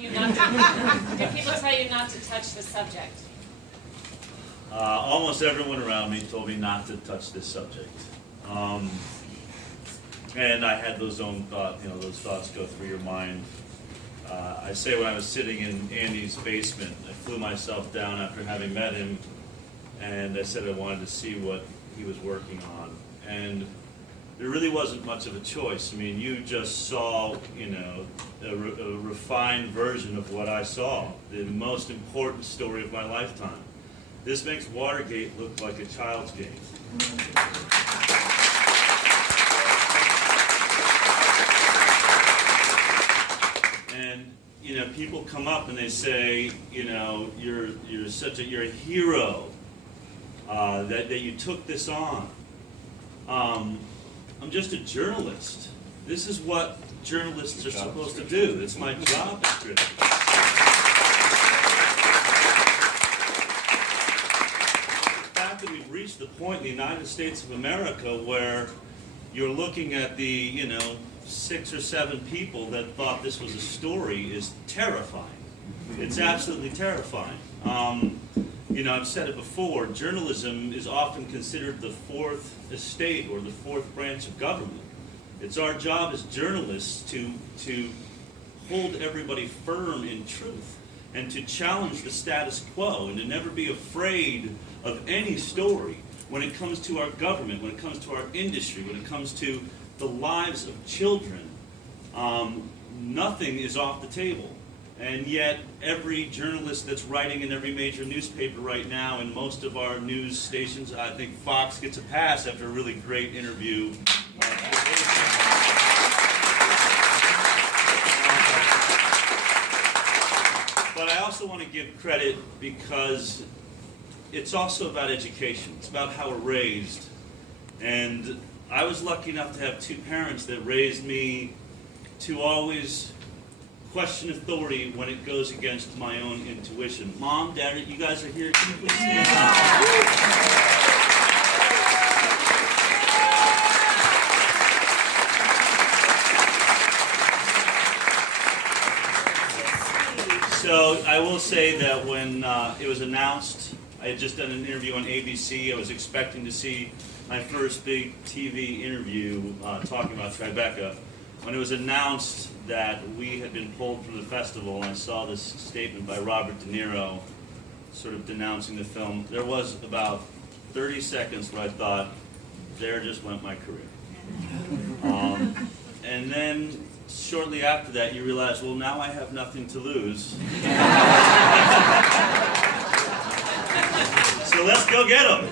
you not to, did people tell you not to touch the subject? Almost everyone around me told me not to touch this subject. And I had those those thoughts go through your mind. I say when I was sitting in Andy's basement, I flew myself down after having met him, and I said I wanted to see what he was working on. And there really wasn't much of a choice. I mean, you just saw, a refined version of what I saw, the most important story of my lifetime. This makes Watergate look like a child's game. And people come up and they say, you're a hero that you took this on. I'm just a journalist. This is what journalists are supposed to do. It's my job description. The fact that we've reached the point in the United States of America where you're looking at the, 6 or 7 people that thought this was a story is terrifying. It's absolutely terrifying. I've said it before, journalism is often considered the fourth estate or the fourth branch of government. It's our job as journalists to hold everybody firm in truth and to challenge the status quo and to never be afraid of any story when it comes to our government, when it comes to our industry, when it comes to the lives of children. Nothing is off the table. And yet, every journalist that's writing in every major newspaper right now, and most of our news stations, I think Fox gets a pass after a really great interview. But I also want to give credit because it's also about education. It's about how we're raised. And I was lucky enough to have 2 parents that raised me to always question authority when it goes against my own intuition. Mom, Dad, you guys are here. Can you please stand up? So I will say that when it was announced, I had just done an interview on ABC. I was expecting to see my first big TV interview talking about Tribeca. When it was announced that we had been pulled from the festival, and I saw this statement by Robert De Niro sort of denouncing the film, there was about 30 seconds where I thought, there just went my career. And then shortly after that, you realize, well, now I have nothing to lose. So let's go get them.